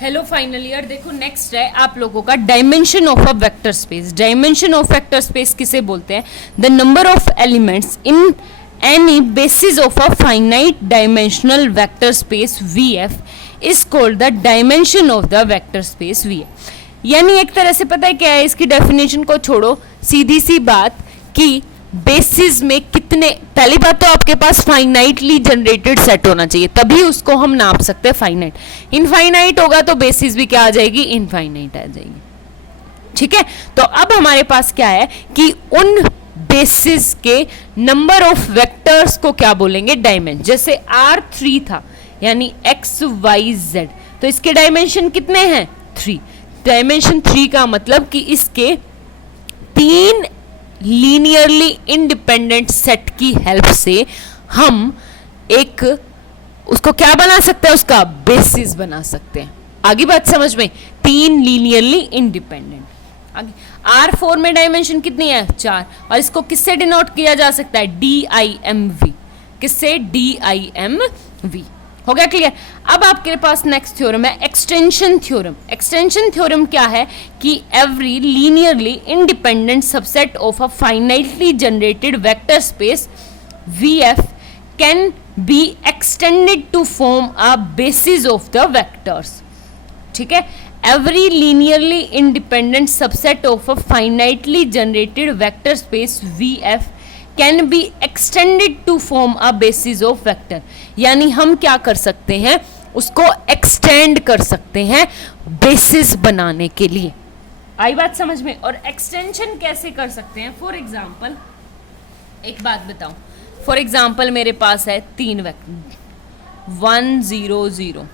Hello final year. देखो next है आप लोगों का dimension of a vector space. Dimension of vector space किसे बोलते हैं? The number of elements in any basis of a finite dimensional vector space VF is called the dimension of the vector space VF। यानी एक तरह से पता है क्या है, इसकी डेफिनेशन को छोड़ो, सीधी सी बात कि बेसिस में कितने, पहली बात तो आपके पास फाइनाइटली जनरेटेड सेट होना चाहिए, तभी उसको हम नाप सकते हैं फाइनाइट। इनफाइनाइट होगा तो बेसिस भी क्या आ जाएगी? इनफाइनाइट आ जाएगी। ठीक है, तो अब हमारे पास क्या है कि उन बेसिस के नंबर ऑफ वेक्टर्स को क्या बोलेंगे? डायमेंशन। जैसे R3 था यानी XYZ, तो इसके डायमेंशन कितने हैं? 3। डायमेंशन 3 का मतलब कि इसके 3 लीनियरली इंडिपेंडेंट सेट की हेल्प से हम एक उसको क्या बना सकते हैं? उसका बेसिस बना सकते हैं। आगे बात समझ में? 3 लीनियरली इंडिपेंडेंट। आगे R4 में डायमेंशन कितनी है? 4। और इसको किससे डिनोट किया जा सकता है? DIMV। किससे? DIMV। हो गया क्लियर? अब आपके पास नेक्स्ट थ्योरम है एक्सटेंशन थ्योरम। एक्सटेंशन थ्योरम क्या है कि every linearly independent subset of a finitely generated vector space VF can be extended to form a basis of the vectors. ठीक है, every linearly independent subset of a finitely generated vector space VF can be extended to form a basis of vector. यानी हम क्या कर सकते हैं? उसको extend कर सकते हैं बेसिस बनाने के लिए। आई बात समझ में? और एक्सटेंशन कैसे कर सकते हैं? फॉर एग्जाम्पल एक बात बताऊं, फॉर एग्जाम्पल मेरे पास है 3 वेक्टर 1 0 0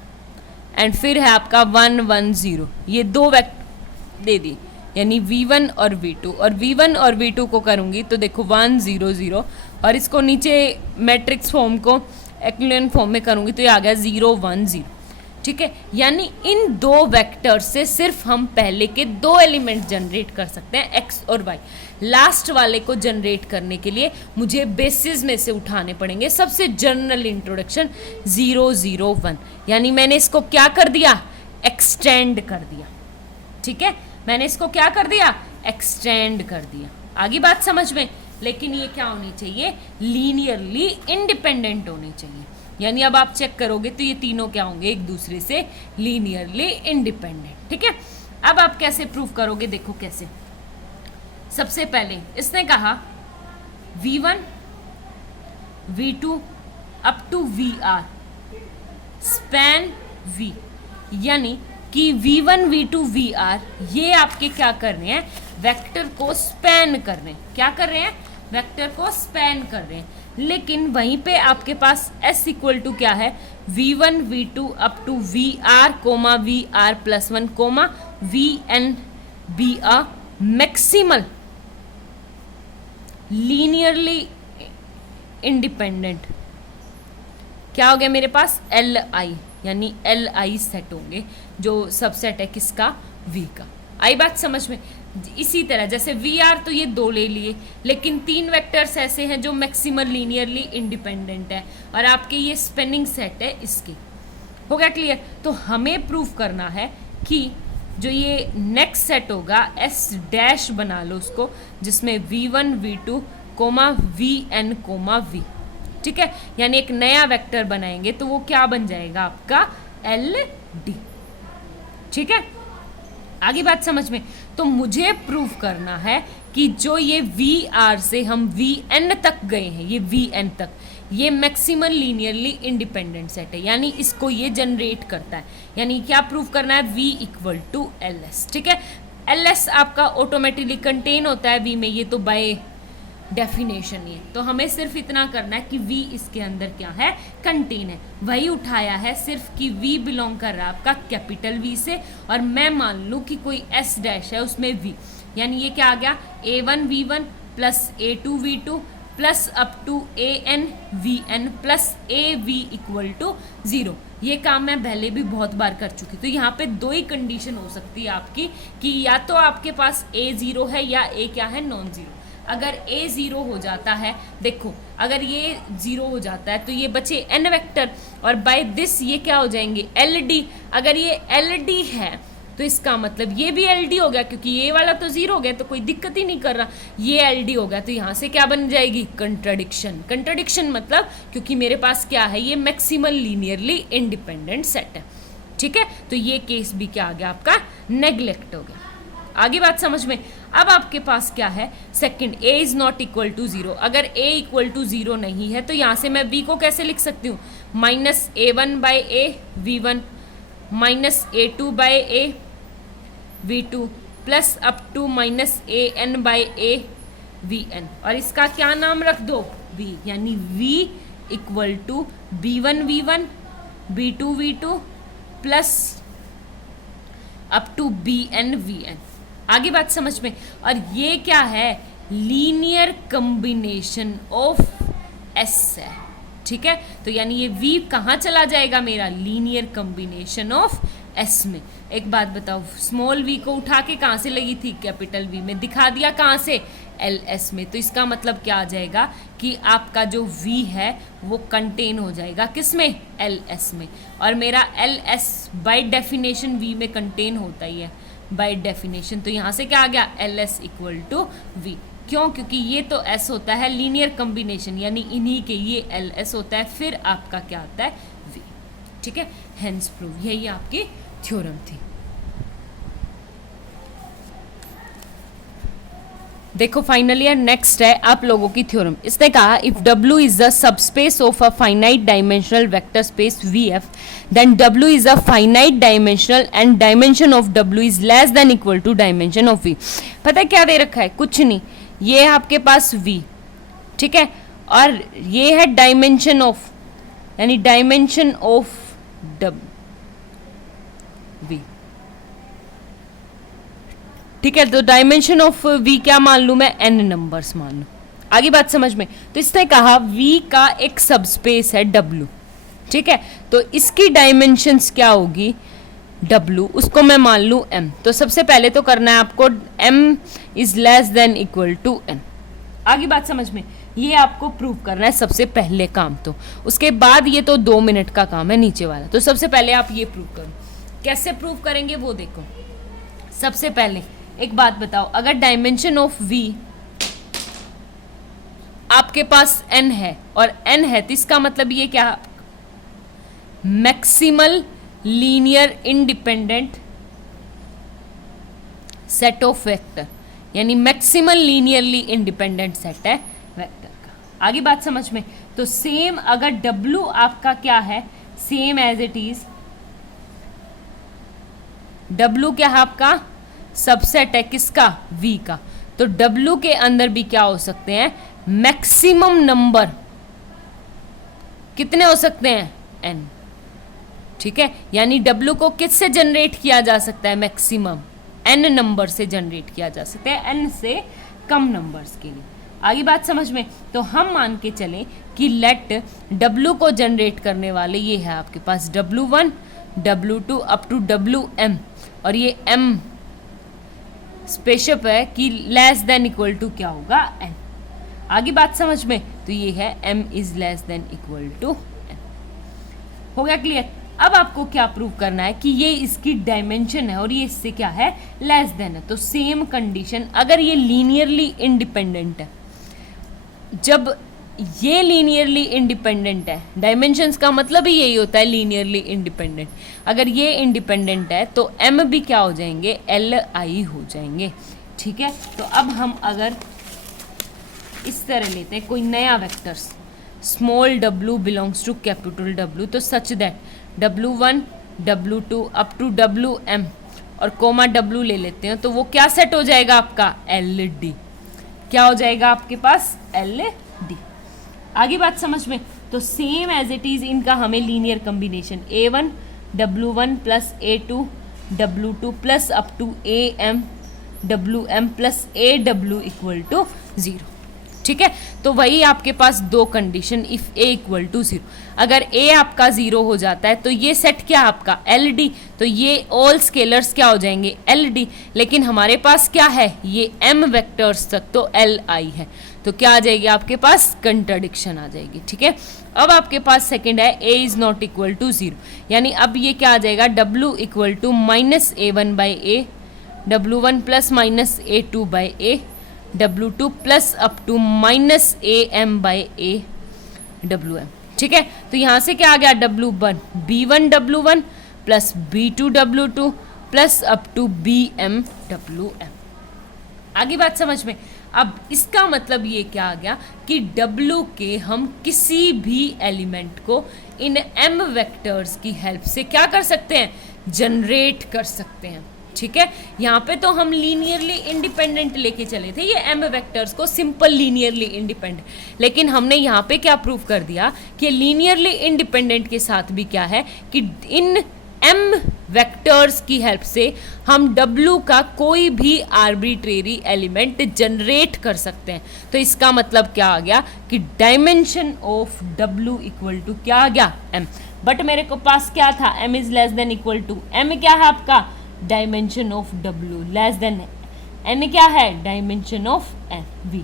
एंड फिर है आपका 1 1 0। ये 2 वेक्टर दे दिए, यानी V1 और V2, और V1 और V2 को करूंगी तो देखो 1 0 0, और इसको नीचे मैट्रिक्स फॉर्म को एक्लियन फॉर्म में करूंगी तो ये आ गया 0 1 0। ठीक है, यानी इन 2 वेक्टर से सिर्फ हम पहले के 2 एलिमेंट जनरेट कर सकते हैं, X और Y। लास्ट वाले को जनरेट करने के लिए मुझे बेसिस में से उठाने पड़ेंगे सबसे जनरल इंट्रोडक्शन 0 0 1। यानी मैंने इसको क्या कर दिया? एक्सटेंड कर दिया। ठीक है, मैंने इसको क्या कर दिया? एक्सटेंड कर दिया। आगे बात समझ में? लेकिन ये क्या होनी चाहिए? लीनियरली इंडिपेंडेंट होनी चाहिए। यानी अब आप चेक करोगे तो ये तीनों क्या होंगे? एक दूसरे से लीनियरली इंडिपेंडेंट। ठीक है, अब आप कैसे प्रूव करोगे? देखो कैसे। सबसे पहले इसने कहा V1 V2 up to VR span V, यानी कि V1 V2 VR ये आपके क्या कर रहे हैं? वेक्टर को स्पैन कर रहे हैं। क्या कर रहे हैं? वेक्टर को स्पैन कर रहे हैं। लेकिन वहीं पे आपके पास S इक्वल टू क्या है? V1 V2 up to VR comma VR plus 1 comma VN be a maximal linearly independent. क्या हो गया मेरे पास? LI, यानी LI सेट होंगे जो सबसेट है किसका? V का। आई बात समझ में? इसी तरह जैसे VR तो ये 2 ले लिए, लेकिन 3 वेक्टर्स ऐसे हैं जो मैक्सिमल लीनियरली इंडिपेंडेंट है, और आपके ये स्पेनिंग सेट है इसके। हो गया क्लियर? तो हमें प्रूव करना है कि जो ये नेक्स्ट सेट होगा S डैश बना लो उसको, जिसमें V1 V2 coma VN coma V। ठीक है, यानी एक नया वेक्टर बनाएंगे तो वो क्या बन जाएगा? आपका LD। ठीक है, आगे बात समझ में? तो मुझे प्रूव करना है कि जो ये VR से हम VN तक गए हैं, ये VN तक, ये मैक्सिमल लीनियरली इंडिपेंडेंट सेट है, यानी इसको ये जनरेट करता है। यानी क्या प्रूव करना है? V equal to LS। ठीक है, LS आपका ऑटोमेटिकली कंटेन होता है V में, ये तो बाय डेफिनेशन ये। तो हमें सिर्फ इतना करना है कि V इसके अंदर क्या है? कंटेन है। वही उठाया है सिर्फ कि V बिलोंग कर रहा है आपका कैपिटल V से, और मैं मान लूँ कि कोई S डैश है उसमें V, यानी ये क्या आ गया? A1 V1 plus A2 V2 plus up to AN VN plus AV equal to 0। ये काम मैं पहले भी बहुत बार कर चुकी। तो यहाँ पे 2 ही कंडीशन हो सकती है आपकी कि या तो आपके पास A 0 है या A क्या है? Non zero. अगर a 0 हो जाता है, देखो अगर ये 0 हो जाता है तो ये बचे n वेक्टर, और बाय दिस ये क्या हो जाएंगे LD। अगर ये LD है तो इसका मतलब ये भी LD हो गया, क्योंकि ये वाला तो 0 हो गया तो कोई दिक्कत ही नहीं कर रहा, ये LD हो गया। तो यहाँ से क्या बन जाएगी, कंट्राडिक्शन। कंट्राडिक्शन मतलब क्योंकि मेरे पास क्या है, ये मैक्सिमल लीनियरली इंडिपेंडेंट सेट है, ठीक है। तो ये केस भी क्या आ गया आपका, नेग्लेक्ट हो गया। आगे बात समझ में। अब आपके पास क्या है, second, a is not equal to 0। अगर a इक्वल टू 0 नहीं है तो यहाँ से मैं v को कैसे लिख सकती हूँ, minus a1 by a v1 minus a2 by a v2 plus up to minus an by a vn, और इसका क्या नाम रख दो, v, यानी v equal to b1 v1 b2 v2 plus up to bn vn। आगे बात समझ में। और ये क्या है, लीनियर कॉम्बिनेशन ऑफ s है, ठीक है। तो यानी ये v कहाँ चला जाएगा मेरा, लीनियर कॉम्बिनेशन ऑफ s में। एक बात बताओ, स्मॉल v को उठा के कहाँ से लगी थी, कैपिटल V में, दिखा दिया कहाँ से, ls में। तो इसका मतलब क्या आ जाएगा कि आपका जो v है वो कंटेन हो जाएगा किस में, ls में। और मेरा ls बाय डेफिनेशन v में कंटेन होता ही है बाय डेफिनेशन। तो यहाँ से क्या आ गया, ls इक्वल टू v। क्यों, क्योंकि ये तो s होता है लीनियर कॉम्बिनेशन, यानी इन्हीं के ये ls होता है, फिर आपका क्या आता है v, ठीक है। हेंस प्रूव, यही आपकी थ्योरम थी। देखो फाइनली नेक्स्ट है आप लोगों की थ्योरम। इसने कहा if W is the subspace of a finite dimensional vector space VF, then W is a finite dimensional and dimension of W is less than equal to dimension of V। पता है क्या दे रखा है, कुछ नहीं, ये है आपके पास V, ठीक है, और ये है डायमेंशन ऑफ, यानी डायमेंशन ऑफ V, ठीक है। तो डायमेंशन ऑफ v क्या मान लूं मैं, n नंबर्स मान लूं। आगे बात समझ में। तो इसने कहा v का एक सबस्पेस है w, ठीक है, तो इसकी डायमेंशंस क्या होगी w, उसको मैं मान लूं m। तो सबसे पहले तो करना है आपको m is less than equal to n। आगे बात समझ में, ये आपको प्रूव करना है सबसे पहले काम। तो उसके बाद ये तो 2 मिनट का काम है नीचे वाला। तो सबसे पहले आप ये प्रूव करो, कैसे प्रूव करेंगे वो देखो। सबसे पहले एक बात बताओ, अगर डायमेंशन ऑफ v आपके पास n है और n है तो इसका मतलब ये क्या, maximal linear independent set of vector, यानी मैक्सिमल लीनियरली इंडिपेंडेंट सेट है वेक्टर का। आगे बात समझ में। तो सेम अगर w आपका क्या है, same as it is w क्या है आपका, सबसेट है किसका, v का। तो w के अंदर भी क्या हो सकते हैं, मैक्सिमम नंबर कितने हो सकते हैं, n, ठीक है। यानी w को किससे जनरेट किया जा सकता है, मैक्सिमम n नंबर से जनरेट किया जा सकता है, n से कम नंबर्स के लिए। आगे बात समझ में। तो हम मान के चलें कि लेट w को जनरेट करने वाले ये है आपके पास w1 w2 up to wm, और ये m स्पेशप है कि लेस देन इक्वल टू क्या होगा, n। आगे बात समझ में। तो ये है m is less than equal to n। हो गया क्लियर। अब आपको क्या प्रूव करना है कि ये इसकी डायमेंशन है और ये इससे क्या है, लेस देन है। तो सेम कंडीशन, अगर ये लीनियरली इंडिपेंडेंट है, जब ये लीनियरली इंडिपेंडेंट है, डायमेंशंस का मतलब ही यही होता है लीनियरली इंडिपेंडेंट। अगर ये इंडिपेंडेंट है तो m भी क्या हो जाएंगे, li हो जाएंगे, ठीक है। तो अब हम अगर इस तरह लेते हैं कोई नया vectors, small w belongs to capital W, तो such that w1 w2 up to wm और कोमा w ले लेते हैं, तो वो क्या सेट हो जाएगा आपका, LD। क्या हो जाएगा आपके पास, LD। आगे बात समझ में। तो सेम एज इट इज इनका हमें linear combination a1 w1 plus a2 w2 plus up to am wm plus aw equal to 0, ठीक है। तो वही आपके पास दो condition, if A equal to 0, अगर ए आपका 0 हो जाता है तो ये सेट क्या आपका LD, तो ये ऑल स्केलर्स क्या हो जाएंगे LD, लेकिन हमारे पास क्या है ये m वेक्टर्स तक तो Li है, तो क्या आ जाएगी आपके पास कंट्राडिक्शन आ जाएगी। ठीक है, अब आपके पास सेकंड है a is not equal to 0, यानी अब ये क्या आ जाएगा w equal to minus a1/a, w1 plus minus a2 by a, w2 plus up to minus am/a wm। ठीक है, तो यहाँ से क्या आ गया w1 b1 w1 plus b2 w2 plus up to bm wm। आगे बात समझ में। अब इसका मतलब ये क्या आ गया कि W के हम किसी भी एलिमेंट को इन m वेक्टर्स की हेल्प से क्या कर सकते हैं, जनरेट कर सकते हैं। ठीक है, यहाँ पे तो हम लीनियरली इंडिपेंडेंट लेके चले थे ये m वेक्टर्स को, सिंपल लीनियरली इंडिपेंडेंट, लेकिन हमने यहाँ पे क्या प्रूव कर दिया कि लीनियरली इंडिपेंडेंट के साथ भी क्या है कि इन m वेक्टर्स की हेल्प से हम W का कोई भी आर्बिट्रेरी एलिमेंट जनरेट कर सकते हैं। तो इसका मतलब क्या आ गया कि dimension of W equal to क्या आ गया m, बट मेरे को पास क्या था m is less than equal to, m क्या है आपका dimension of W, less than n क्या है डायमेंशन ऑफ V,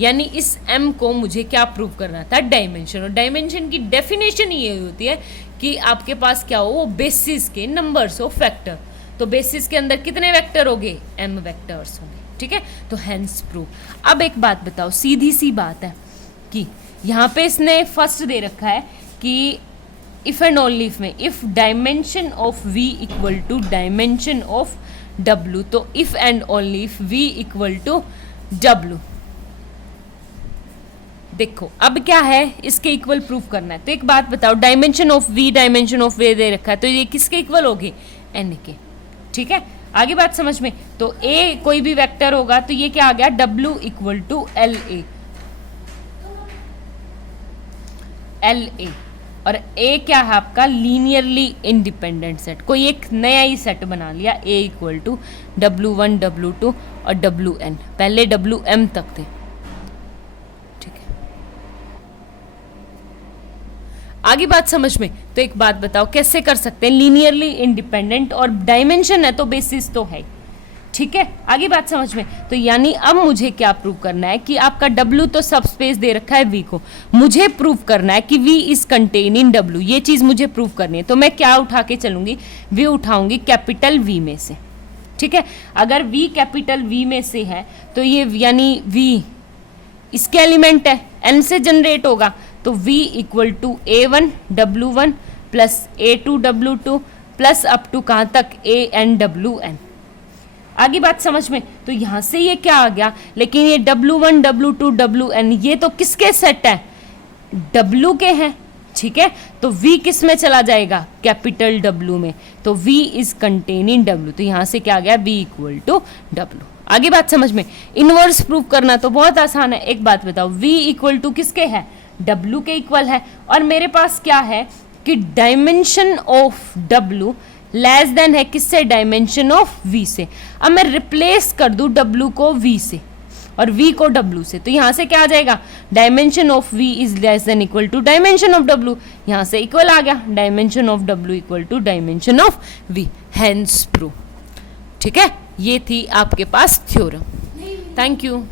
यानी इस m को मुझे क्या प्रूव करना था डायमेंशन, और डायमेंशन की डेफिनेशन ये होती है कि आपके पास क्या हो वो बेसिस के नंबर्स ऑफ फैक्टर, तो बेसिस के अंदर कितने वेक्टर होंगे m वेक्टर्स होंगे। ठीक है, तो हेंस प्रूव। अब एक बात बताओ, सीधी सी बात है कि यहाँ पे इसने फर्स्ट दे रखा है कि इफ एंड ओनली इफ में if dimension of v equal to dimension of w, तो if and only if v equal to w। देखो अब क्या है, इसके इक्वल प्रूफ करना है, तो एक बात बताओ, dimension of v dimension of v दे रखा है, तो ये किसके इक्वल होगे n के। ठीक है, आगे बात समझ में। तो a कोई भी वेक्टर होगा तो ये क्या आ गया w इक्वल टू LA, और a क्या है आपका लीनियरली इंडिपेंडेंट सेट, कोई एक नया ही सेट बना लिया a equal to w1 w2 और wn, पहले wm तक थे। आगे बात समझ में। तो एक बात बताओ कैसे कर सकते हैं, लीनियरली इंडिपेंडेंट और डायमेंशन है तो बेसिस तो है। ठीक है, आगे बात समझ में। तो यानी अब मुझे क्या प्रूव करना है कि आपका W तो सब स्पेस दे रखा है V को, मुझे प्रूव करना है कि V is contain in W, ये चीज़ मुझे प्रूव करनी है। तो मैं क्या उठा के चलूंगी, V उठाऊंगी कैपिटल V में से। ठीक है, अगर V कैपिटल V में से है तो ये यानी V इसके एलिमेंट है, N से जनरेट होगा, तो V equal to A1 W1 plus A2 W2 plus up to कहाँ तक AN WN। आगे बात समझ में। तो यहाँ से ये क्या आ गया, लेकिन ये W1 W2 WN ये तो किसके सेट है, W के हैं। ठीक है, तो V किस में चला जाएगा, कैपिटल W में, तो V इज कंटेनिंग W, तो यहाँ से क्या आ गया V इक्वल टू W। आगे बात समझ में। इनवर्स प्रूफ करना तो बहुत आसान है। एक बात बताओ, V इक्वल टू किसके है, W के इक्वल है, और मेरे पास क्या है कि dimension of W less then है किससे, डायमेंशन ऑफ V से। अब मैं रिप्लेस कर दूं W को V से और V को W से, तो यहाँ से क्या आ जाएगा, dimension of V is less than equal to dimension of W, यहाँ से इक्वल आ गया, dimension of W equal to dimension of V, hence proof. ठीक है, ये थी आपके पास थ्योरम। Thank you.